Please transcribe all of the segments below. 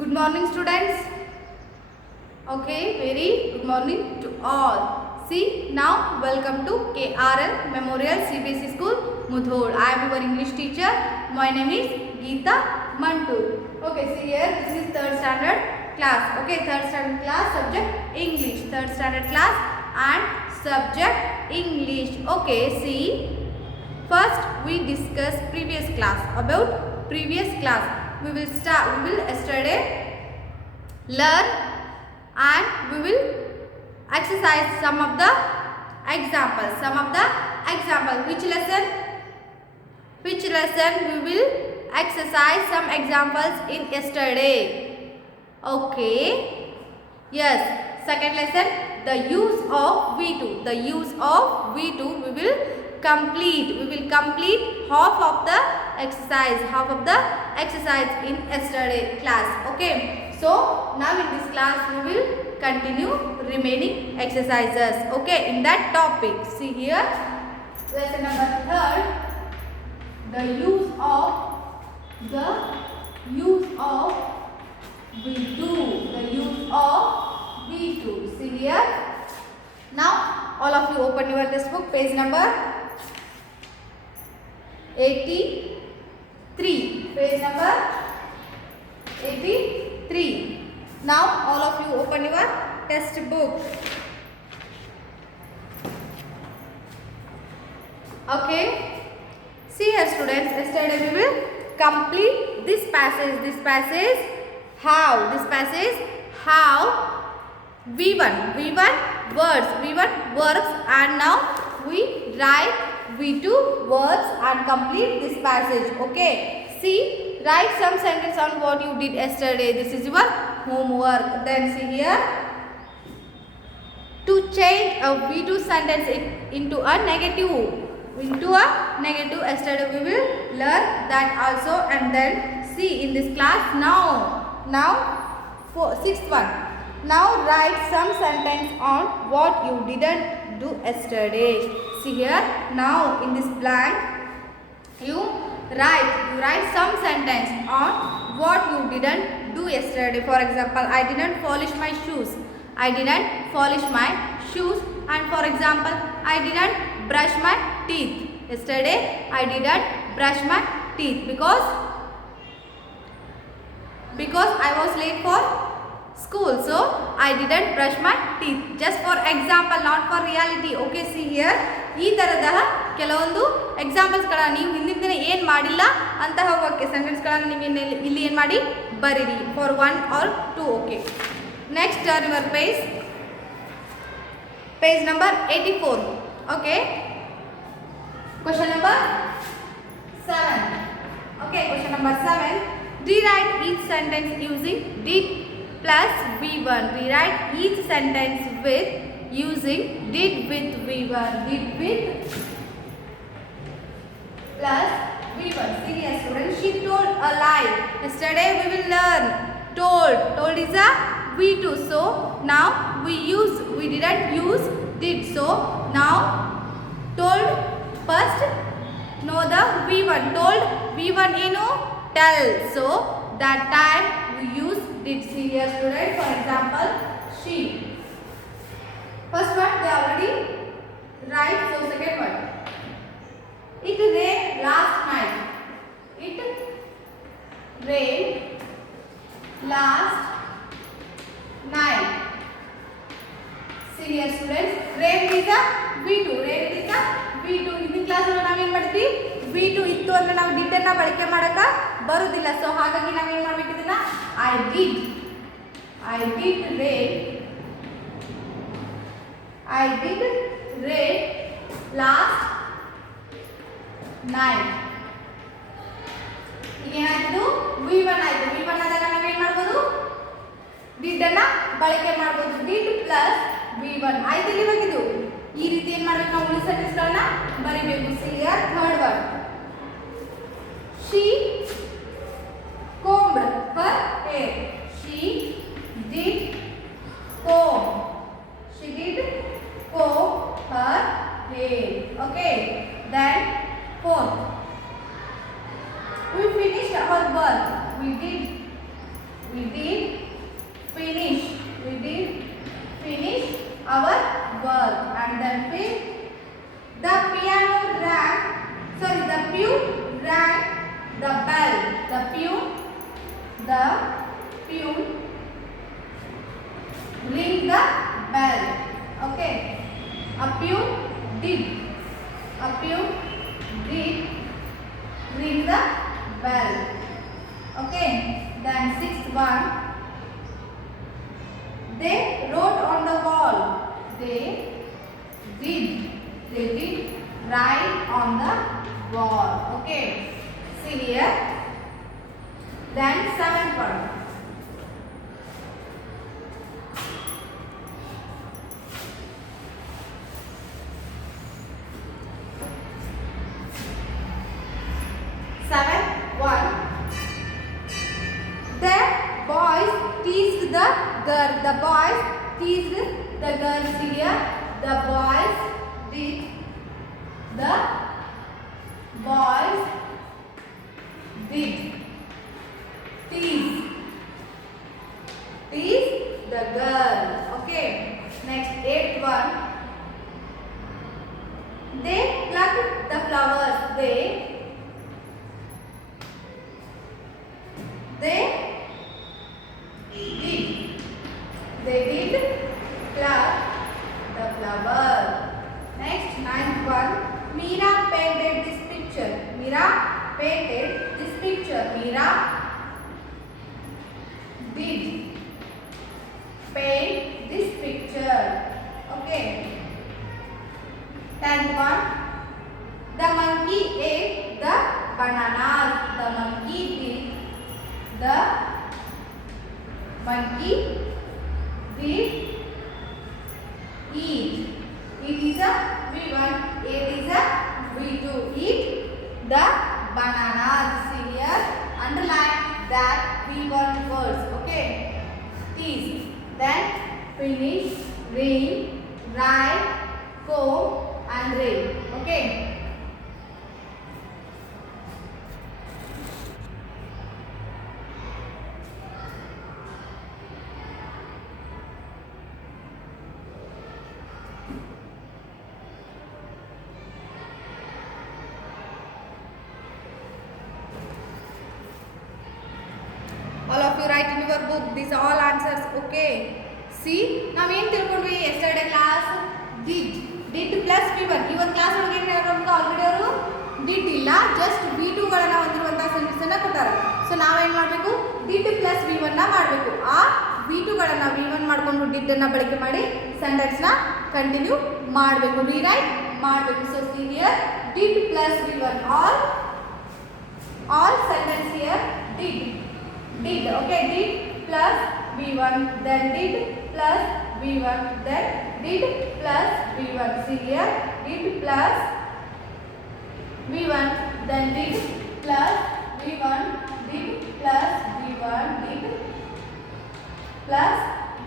Good morning, students. Okay, very good morning to all. See, now welcome to KRL Memorial CBSE School, Mudhol. I am your English teacher. My name is Geeta Mantur. Okay, see here, this is third standard class. Okay, third standard class, subject English. Third standard class and subject English. Okay, see, first we discuss previous class. About previous class, we will yesterday learn and we will exercise some of the examples. Which lesson we will exercise some examples in yesterday. Okay, yes, second lesson, the use of V2. The use of V2 we will complete half of the exercise in yesterday class. Okay, so now in this class we will continue remaining exercises. Okay, in that topic, see here, lesson number third, the use of V2. The use of V2. See here. Now all of you open your textbook, page number 83. Page number 83. Now all of you open your textbook. Okay. See here, students. Yesterday we will complete this passage. How V1 works, and now we write V2 verbs and complete this passage. Okay, see, write some sentence on what you did yesterday. This is your homework. Then see here, to change a V2 sentence into a negative. Yesterday we will learn that also. And then see in this class, now sixth one. Now write some sentence on what you didn't do yesterday. See here, now in this blank you write some sentence on what you didn't do yesterday. For example, I didn't polish my shoes. And for example, I didn't brush my teeth. Yesterday I didn't brush my teeth because I was late for school, so I didn't brush my teeth. Just for example, not for reality. Okay, see here, ಈ ತರಹ ಕೆಲವೊಂದು examples ಗಳನ್ನು ನೀವು ಹಿಂದಿನ ದಿನ ಏನು ಮಾಡಿಲ್ಲ ಅಂತಹ ವಾಕ್ಯ ಸೆಂಟೆನ್ಸ್ ಗಳನ್ನು ನೀವು ಇಲ್ಲಿ ಏನು ಮಾಡಿ ಬರೀರಿ for 1 or 2. Okay, next turn your page number 84. Okay, question number 7. Okay, question number 7, rewrite each sentence using did plus V1. Rewrite each sentence with using did with V1. Did with plus V1. Serious students, she told a lie. Yesterday we will learn told is a V2. So now we didn't use did. So now told first, no, the V1. Told V1 tell. So that time we use did. See here, student. For example, she. First one they already write. So second one, it rained last night. It rained last night. See here, students. Rain is a V2. ಹಿಂದಿನ class ಅಲ್ಲಿ ನಾವು ಏನು ಮಾಡ್ತೀವಿ, V2 ಇತ್ತು ಅಂದ್ರೆ ನಾವು did ಅನ್ನ ಬಳಕೆ ಮಾಡಕ ಬರುವುದಿಲ್ಲ. ಸೊ ಹಾಗಾಗಿ ನಾವು ಏನು ಮಾಡಬೇಕು, ಇದನ್ನ I did rain last night. ಈಗ ಏನಾಯ್ತು, V1 ಆಯ್ತು. V1 ಆದಾಗ ನಾವು ಏನು ಮಾಡಬಹುದು, did ಅನ್ನ ಬಳಕೆ ಮಾಡಬಹುದು. did plus V1 ಆಯ್ತು. ಇಲ್ಲಿ ಹೋಗಿದ್ದು ಈ ರೀತಿ ಏನು ಮಾಡಬೇಕು, ನಾವು ಉಳಿದ ಸೆಂಟೆನ್ಸ್ ಗಳನ್ನ ಬರಿಬೇಕು. See here, third one, she combed her hair. She did comb her hair. Okay, then fourth, we finished our work. We did the peon ring the bell. Okay, a peon did ring the bell. Okay, then sixth one, they wrote on the wall. They did write on the wall. Okay, see here. Then seventh one, the boys teased the girl. The boys teased the girls here. The boys teased the girl. Okay, next eighth one, they plucked the flowers. They did pluck the flower. Next, ninth one, Meera painted this picture. Meera did paint this picture. Okay. Tenth one, the monkey ate the bananas. The monkey did eat. It is a V1, it is a V2. Eat the bananas. See here, underline that V1 words. Okay, these. Then finish, rain, write, comb and rain. Okay. All of you write in your book these all answers. Okay, see, now ಏನು ತಿಳ್ಕೊಂಡ್ವಿ yesterday class did plus v1. ಈ ಒಂದು class ಒಳಗೆ ಏನು ನಮಗೆ already ಅವರು did ಇಲ್ಲ, just v2 ಗಳನ್ನು ಹೊಂದಿರುವಂತಹ ಸೆಂಟೆನ್ಸ್ ಅನ್ನು ಕೊಟ್ಟಾರೆ. ಸೊ ನಾವು ಏನು ಮಾಡಬೇಕು, did plus v1 ನ ಮಾಡಬೇಕು. ಆ v2 ಗಳನ್ನು v1 ಮಾಡಿಕೊಂಡು did ಅನ್ನು ಬಳಕೆ ಮಾಡಿ ಸೆಂಟೆನ್ಸ್ ನ ಕಂಟಿನ್ಯೂ ಮಾಡಬೇಕು, ರೀರೈಟ್ ಮಾಡಬೇಕು. So see here, did plus v1, all sentence here did. Okay, did plus v1, then did plus v1, then did plus v1. See here, did plus v1, then did plus v1, did plus v1, did plus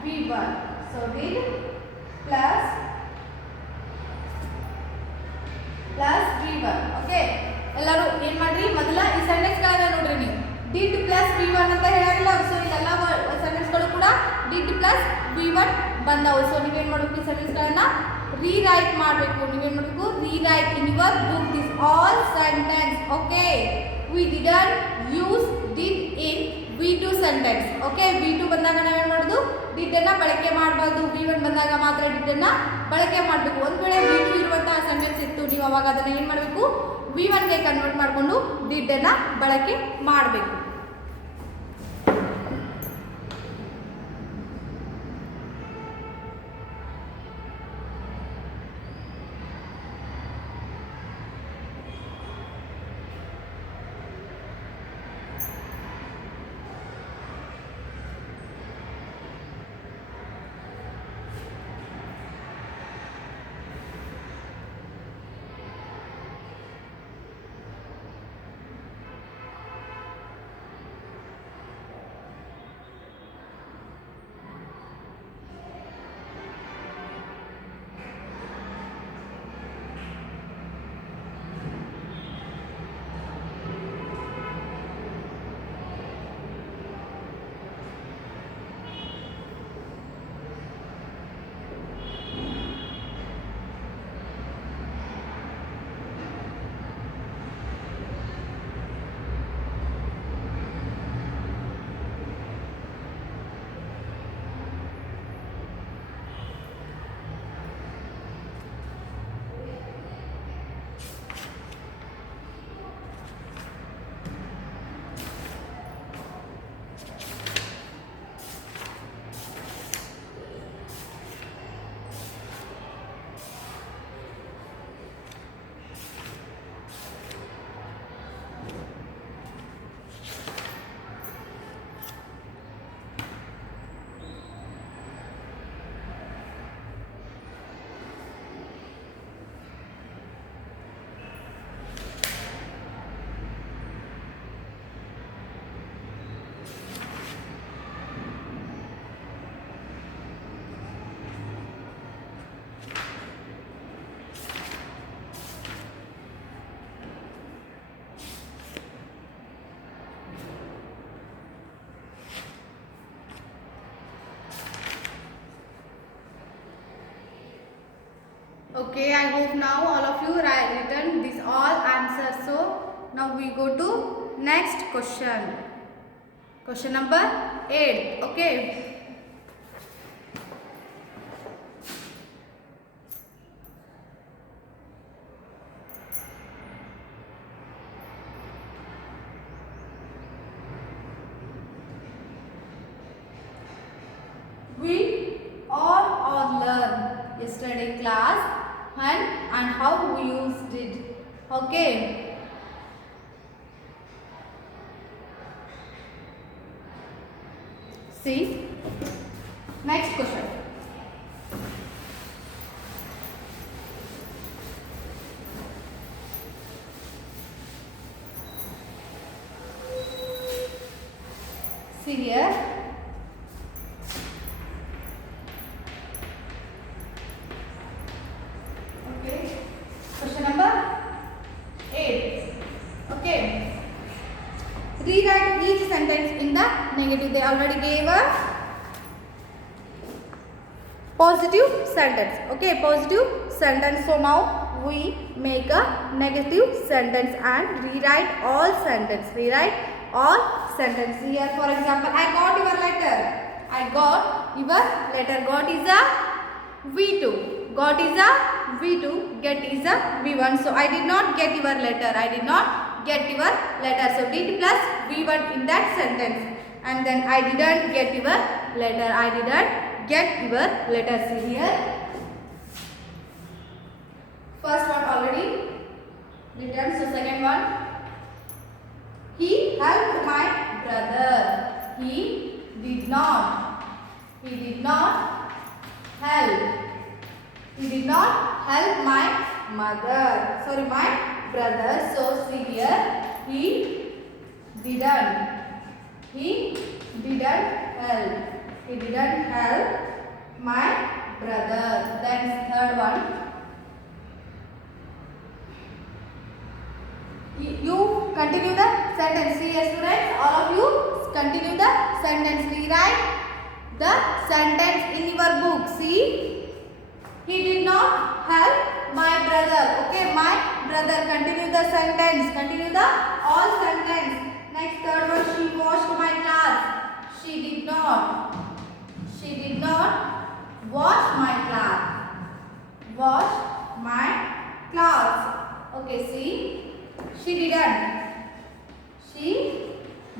v1. So did plus v1. Okay, ಎಲ್ಲರೂ ಏನು ಮಾಡ್ರಿ, ಮೊದಲ ಈ sentence ಗಳನ್ನ ನೋಡ್ರಿ ನೀವು. did plus v1 ಅಂತ ಹೇಳಿರಲ್ಲ. So ಇದೆಲ್ಲ ಸೆಂಟೆನ್ಸ್ ಗಳು ಕೂಡ did plus v1 ಬಂದವು. ಸೊ ನೀವು ಏನು ಮಾಡಬೇಕು, ಈ ಸೆಂಟೆನ್ಸ್ ಗಳನ್ನ ರೀರೈಟ್ ಮಾಡಬೇಕು. ನೀವು ಏನು ಮಾಡಬೇಕು, rewrite in your book this all sentence. Okay, we didn't use did in v2 sentence. Okay, v2 ಬಂದಾಗ ನಾವು ಏನು ಮಾಡೋದು, did ಅನ್ನ ಬಳಕೆ ಮಾಡಬಾರ್ದು. v1 ಬಂದಾಗ ಮಾತ್ರ did ಅನ್ನ ಬಳಕೆ ಮಾಡಬೇಕು. ಒಂದು ವೇಳೆ v2 ಇರುವಂತಹ ಸೆಂಟೆನ್ಸ್ ಇತ್ತು, ನೀವು ಅವಾಗ ಅದನ್ನ ಏನು ಮಾಡಬೇಕು, v1 ಗೆ ಕನ್ವರ್ಟ್ ಮಾಡಿಕೊಂಡು did ಅನ್ನ ಬಳಕೆ ಮಾಡಬೇಕು. Okay, I hope now all of you written these all answers. So now we go to next question. Question number 8. Okay. We all learned yesterday class and how we used it. Okay. See. Next question. See here. Okay. Question number 8. Okay. Rewrite each sentence in the negative. They already gave a positive sentence. Okay, positive sentence. So now we make a negative sentence and rewrite all sentence. Rewrite all sentence. Here, for example, I got your letter. I got your letter. Got is a V2. Got is a V2. Get is a V1. So I did not get your letter. I did not get your letter. So did plus V1 in that sentence. And then I didn't get your letter. I didn't get your letter. See here. First one already written. So second one. He helped my brother. He did not. He did not help. He did not help my mother. Sorry, my brother. So see here. He didn't. He didn't help. He didn't help my brother. Then third one. You continue the sentence. See, yes, students, all of you continue the sentence. Rewrite the sentence in your book. See, he did not help my brother. Okay, my brother. Continue the sentence. Continue the all sentence. Next, third one. She washed my clothes. She did not. She did not wash my clothes. Wash my clothes. Okay, see. She didn't. She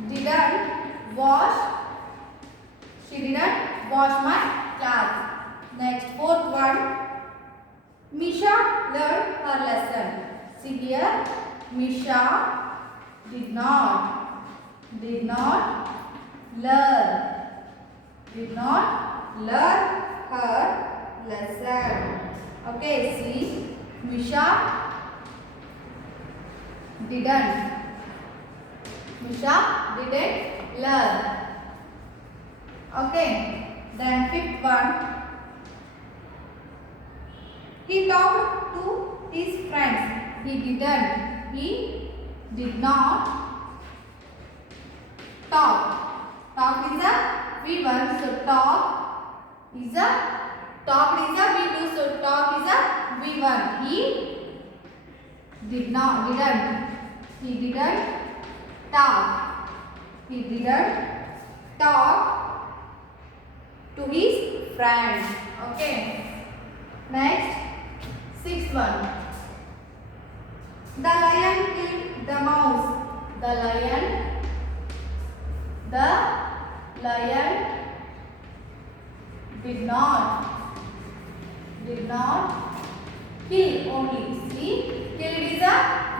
didn't wash. She didn't wash my clothes. Next, fourth one. Misha learned her lesson. See here. Misha did not learn her lesson. Okay, see. Misha didn't learn. Okay, then fifth one. He talked to his friends. He did not talk. Talk is a V1, so talk is a V2, so talk is a V1. He didn't talk. He didn't talk to his friends. Okay. Next, sixth one. The lion killed the mouse. The lion did not kill only. See, killed is a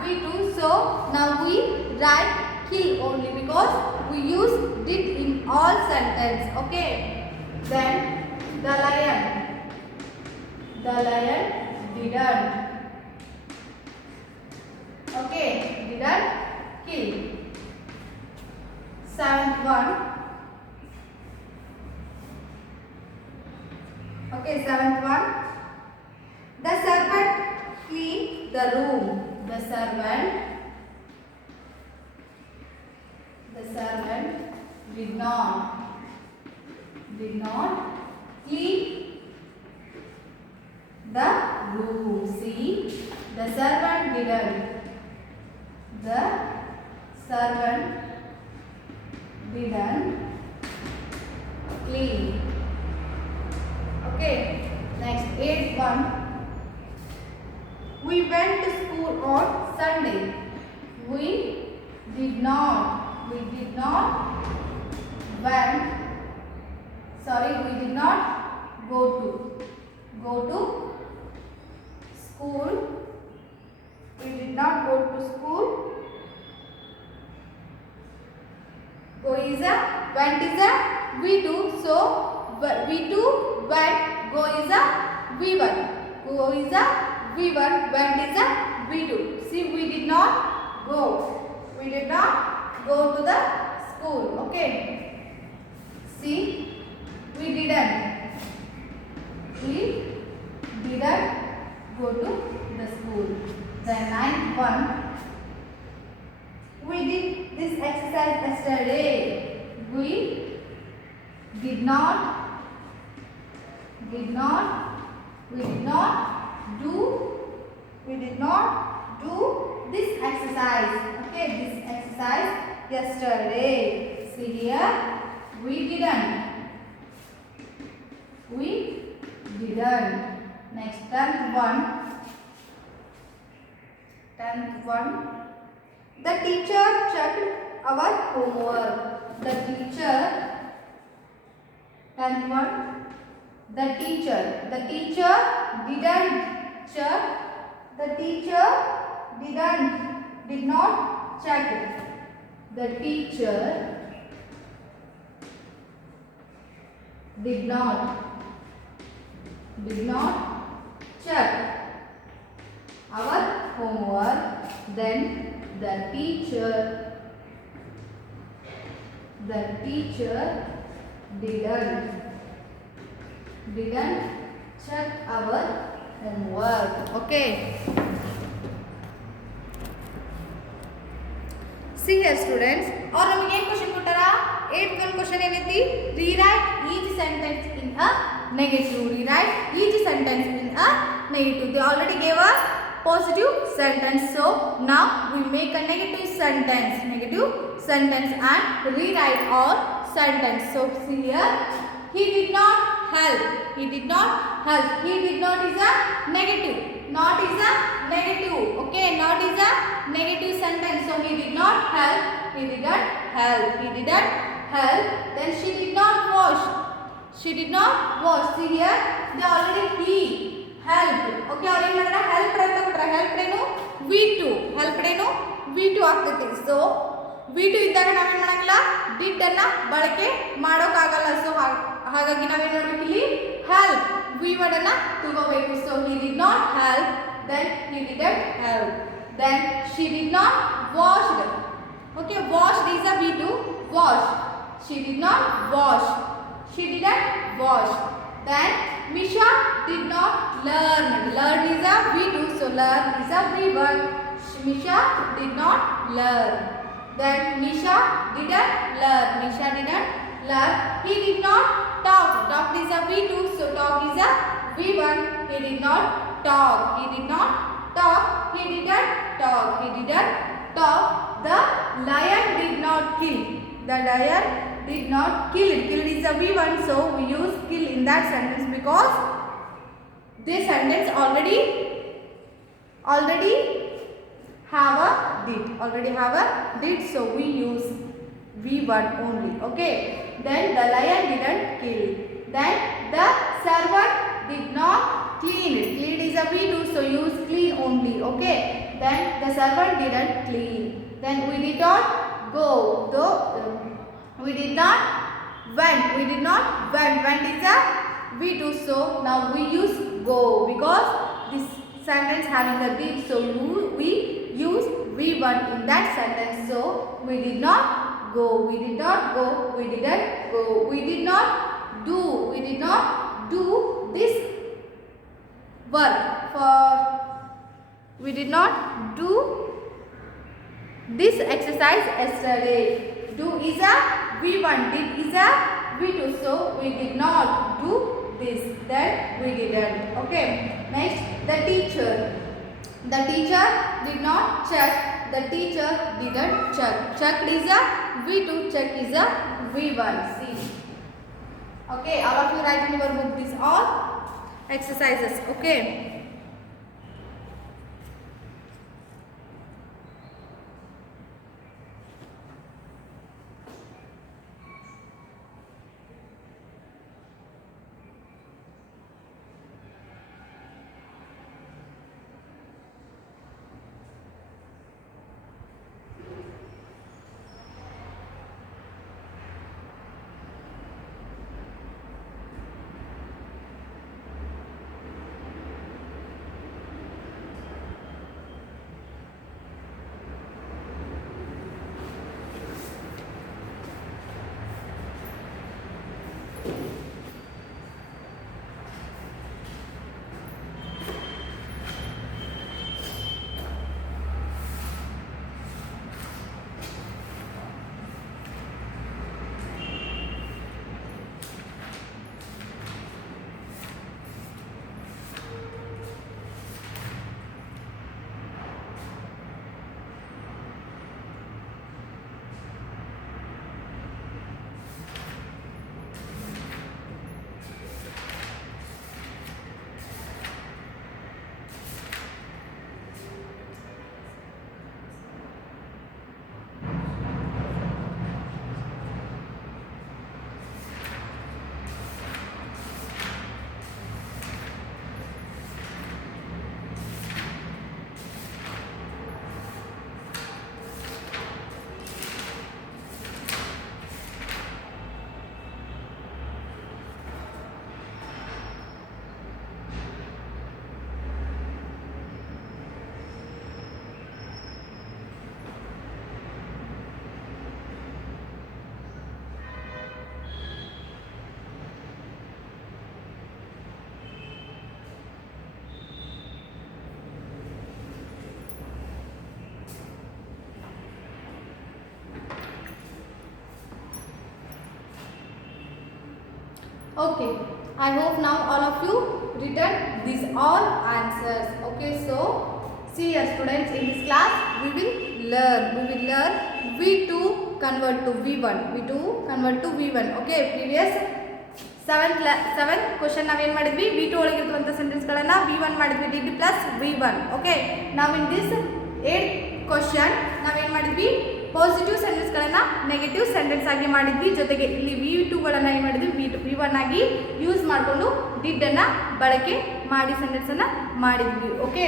V2. So now we write kill only because we use did in all sentence. Okay. Then the lion didn't. Okay, didn't kill. Seventh one. Okay, seventh one. The servant cleaned the room. The servant did not clean the room. See, the servant didn't. The servant didn't clean. Okay. Next, 8.1. We went to school on Sunday. We did not went. Sorry, we did not go to school. We did not go to school. Go is a, went is a V2. So V2 went. Go is a V1. Go is a V1. Went is a V2. See, we did not go. We did not go to the school. Okay. See, we didn't. We didn't go to the school. The 9th one. We did this exercise yesterday. We did not do this exercise. Okay, this exercise yesterday. See here, we didn't. Next, 10th one. The teacher checked our homework. The teacher, 10th one. The teacher didn't check. The teacher did not check it. The teacher did not check our homework. Then the teacher didn't check our homework. Okay. See here students, और नಮಗೆ ಏನು question ಕೊಟ್ಟಾರಾ 8th one question ಏನೈತಿ, rewrite each sentence in a negative. Rewrite each sentence in a negative. They already gave a positive sentence, so now we make a negative sentence and rewrite all sentence. So see here, he did not help. He did not is a negative. Not is a negative. Okay, not is a negative sentence. So he did not help. He didn't help. Then she did not wash. See here, they already he helped. Okay, और ಏನು ಮಾಡಿದ್ರೆ help ಅಂತ ಕೊಟ್ರೆ help ಏನು V2 ಆಗ್ತೈತಿ. So V2 ಇದ್ದಾಗ ನಾವೇನು ಮಾಡಂಗಿಲ್ಲ, did ಅನ್ನ ಬಳಕೆ ಮಾಡೋಕ್ಕಾಗಲ್ಲ. ಸೊ ಹಾಗಾಗಿ ನಾವೇನು ಮಾಡಬೇಕು, ಇಲ್ಲಿ help V1 ಅನ್ನ ತಗೋಬೇಕು. So he did not help, then he didn't help. Then she did not wash. Okay, washed is a V2. Wash. She did not wash. She didn't wash. Then Misha did not learn. Learn is a V2, so learn is a V1. Misha did not learn. Then Misha didn't learn. He did not talk. Talk is a V2, so talk is a V1. He did not talk. He didn't talk. The lion did not kill. The lion did not kill. Killed is a V1, so we use kill in that sentence because this sentence already have a did, so we use V1 only. Okay, then the lion didn't kill. Then the servant did not clean. Clean is a V2, so use clean only. Okay, then the servant didn't clean. Then we did not go. We did not went. Went is a V2, so now we use go because this sentence having a did, so we use V1 in that sentence. So we did not go. We didn't go. We did not do this work. We did not do this exercise yesterday. Do is a V1, did is a V2, so we did not do this, that we didn't. Okay. Next, the teacher. The teacher did not check. The teacher didn't check. Checked is a V2. Check is a V1. See. Okay. All of you write in your book these all exercises. Okay. Okay, I hope now all of you written these all answers. Okay, so see here students, in this class we will learn V2 convert to V1, V2 convert to V1. Okay, previous 7 question ನಾವು ಏನು ಮಾಡಿದ್ವಿ, V2 ಒಳಗಿರುವಂಥ ಸೆಂಟೆನ್ಸ್ಗಳನ್ನು V1 ಮಾಡಿದ್ವಿ, did plus V1. Okay, now in this 8th question ನಾವೇನು ಮಾಡಿದ್ವಿ, positive ಸೆಂಟೆನ್ಸ್ಗಳನ್ನು negative sentence ಆಗಿ ಮಾಡಿದ್ವಿ. ಜೊತೆಗೆ ಇಲ್ಲಿ V2ಗಳನ್ನು ಏನು ಮಾಡಿದ್ವಿ, V1 ಆಗಿ ಯೂಸ್ ಮಾಡಿಕೊಂಡು ಡಿಡ್ಡನ್ನು ಬಳಕೆ ಮಾಡಿ ಸೆಂಟೆನ್ಸನ್ನು ಮಾಡಿದ್ವಿ. Okay,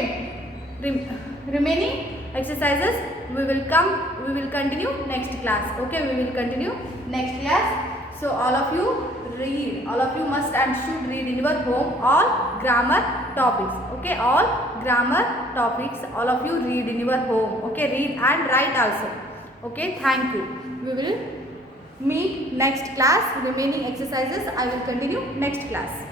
remaining exercises we will continue next class. Okay, we will continue next class. So all of you must and should read in your home all grammar topics. Okay, all grammar topics all of you read in your home. Okay, read and write also. Okay, thank you. We will meet next class. Remaining exercises I will continue next class.